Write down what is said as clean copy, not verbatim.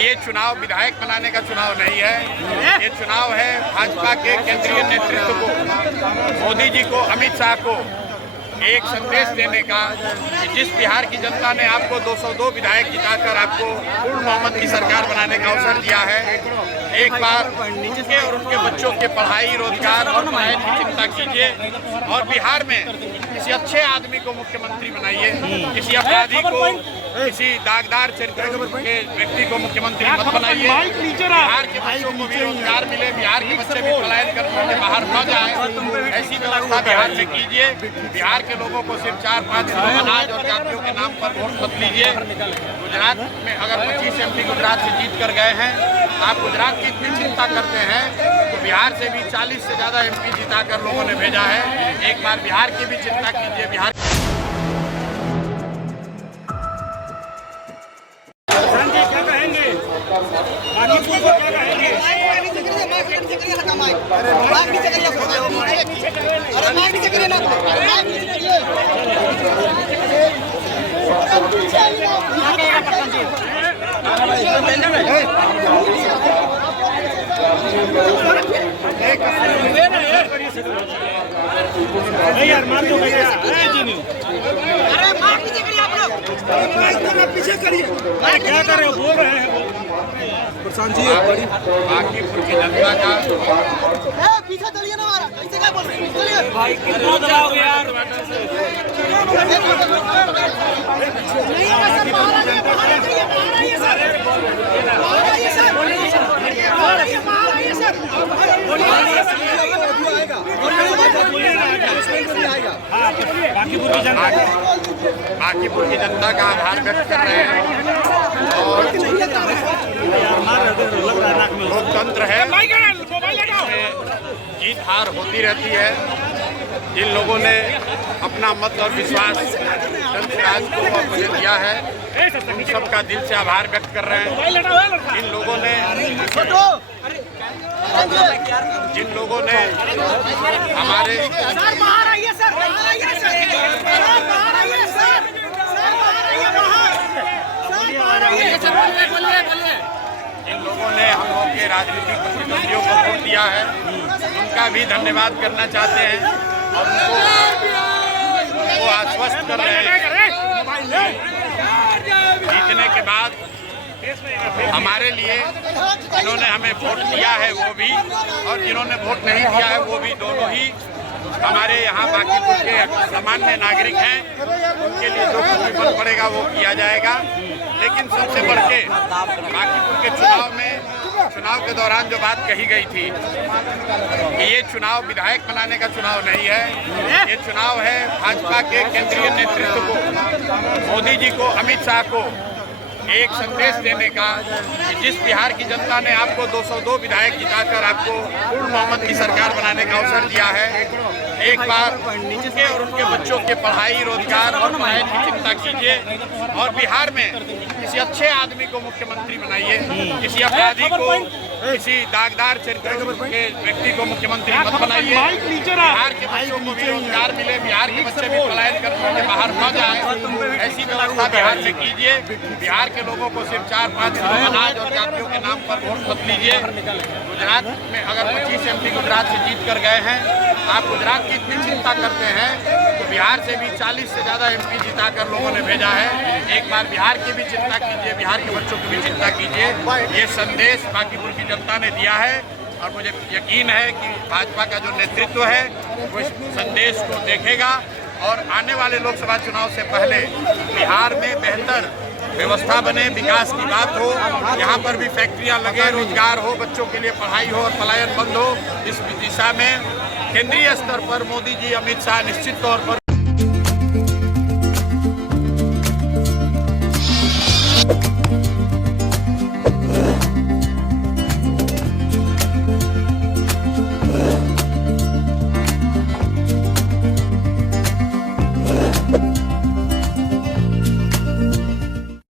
ये चुनाव विधायक बनाने का चुनाव नहीं है। ये चुनाव है भाजपा के केंद्रीय नेतृत्व को, मोदी जी को, अमित शाह को एक संदेश देने का कि जिस बिहार की जनता ने आपको 202 विधायक जिताकर आपको पूर्ण बहुमत की सरकार बनाने का अवसर दिया है, एक बार उनके और उनके बच्चों के पढ़ाई, रोजगार और पढ़ाई की चिंता कीजिए और बिहार में किसी अच्छे आदमी को मुख्यमंत्री बनाइए, किसी अपराधी को, किसी दागदार चरित्र के व्यक्ति को मुख्यमंत्री मत बनाइए। बिहार के बच्चों को भी रोजगार मिले, बिहार के बच्चे भी पलायन करके बाहर न जाए, ऐसी व्यवस्था बिहार में कीजिए। बिहार के लोगों को सिर्फ 4-5 किलो अनाज और जातियों के नाम पर वोट मत लीजिए। गुजरात में अगर 25 MP गुजरात से जीत कर गए हैं, आप गुजरात की इतनी चिंता करते हैं तो बिहार से भी 40 से ज़्यादा MP जिताकर लोगों ने भेजा है। एक बार बिहार की भी चिंता कीजिए। बिहार यार मान दो भैया, अरे मार पीछे करिए आप लोग, पीछे करिए, क्या कर रहे हो, बोल रहे हैं प्रशांत जी। बांकीपुर की जनता का पीछे चलिए ना, हमारा कैसे क्या बोल रहे हैं, चलिए भाई कितना दबाओगे यार। बांकीपुर की जनता का आभार व्यक्त कर रहे हैं और लोकतंत्र है, जीत हार होती रहती है। जिन लोगों ने अपना मत और विश्वास जनसुराज को मुझे दिया है, उन सबका दिल से आभार व्यक्त कर रहे हैं। जिन लोगों ने हमारे जिन लोगों ने हम लोग के राजनीतिक प्रतिद्वंदियों को वोट दिया है, उनका भी धन्यवाद करना चाहते हैं और उनको आश्वस्त कर रहे हैं जीतने के बाद हमारे लिए जिन्होंने हमें वोट दिया है वो भी और जिन्होंने वोट नहीं दिया है वो भी, दोनों ही हमारे यहाँ बांकीपुर के सामान्य नागरिक हैं। उनके लिए जो कुछ भी बन पड़ेगा वो किया जाएगा। लेकिन सबसे बढ़ के बांकीपुर के चुनाव के दौरान जो बात कही गई थी कि ये चुनाव विधायक बनाने का चुनाव नहीं है, ये चुनाव है भाजपा के केंद्रीय नेतृत्व को, मोदी जी को, अमित शाह को एक संदेश देने का कि जिस बिहार की जनता ने आपको 202 विधायक जिताकर आपको पूर्ण बहुमत की सरकार बनाने का अवसर दिया है, एक बार उनके और उनके बच्चों के पढ़ाई, रोजगार और पढ़ाई की चिंता कीजिए और बिहार में किसी अच्छे आदमी को मुख्यमंत्री बनाइए, किसी अपराधी को, किसी दागदार चरित्र के व्यक्ति को मुख्यमंत्री मत बनाइए। बिहार के बच्चों को भी रोजगार मिले, बिहार के बच्चे भी पलायन करके बाहर न जाए, ऐसी व्यवस्था बिहार में कीजिए। बिहार के लोगों को सिर्फ 4-5 किलो अनाज और जातियों के नाम पर वोट मत लीजिए। गुजरात में अगर 25 MP गुजरात से जीत कर गए हैं, आप गुजरात की इतनी चिंता करते हैं तो बिहार से भी 40 से ज़्यादा MP जिताकर लोगों ने भेजा है। एक बार बिहार की भी चिंता कीजिए, बिहार के बच्चों की भी चिंता कीजिए। ये संदेश बांकीपुर की जनता ने दिया है और मुझे यकीन है कि भाजपा का जो नेतृत्व है वो इस संदेश को देखेगा और आने वाले लोकसभा चुनाव से पहले बिहार में बेहतर व्यवस्था बने, विकास की बात हो, यहाँ पर भी फैक्ट्रियाँ लगे, रोजगार हो, बच्चों के लिए पढ़ाई हो और पलायन बंद हो। इस दिशा में केंद्रीय स्तर पर मोदी जी, अमित शाह निश्चित तौर पर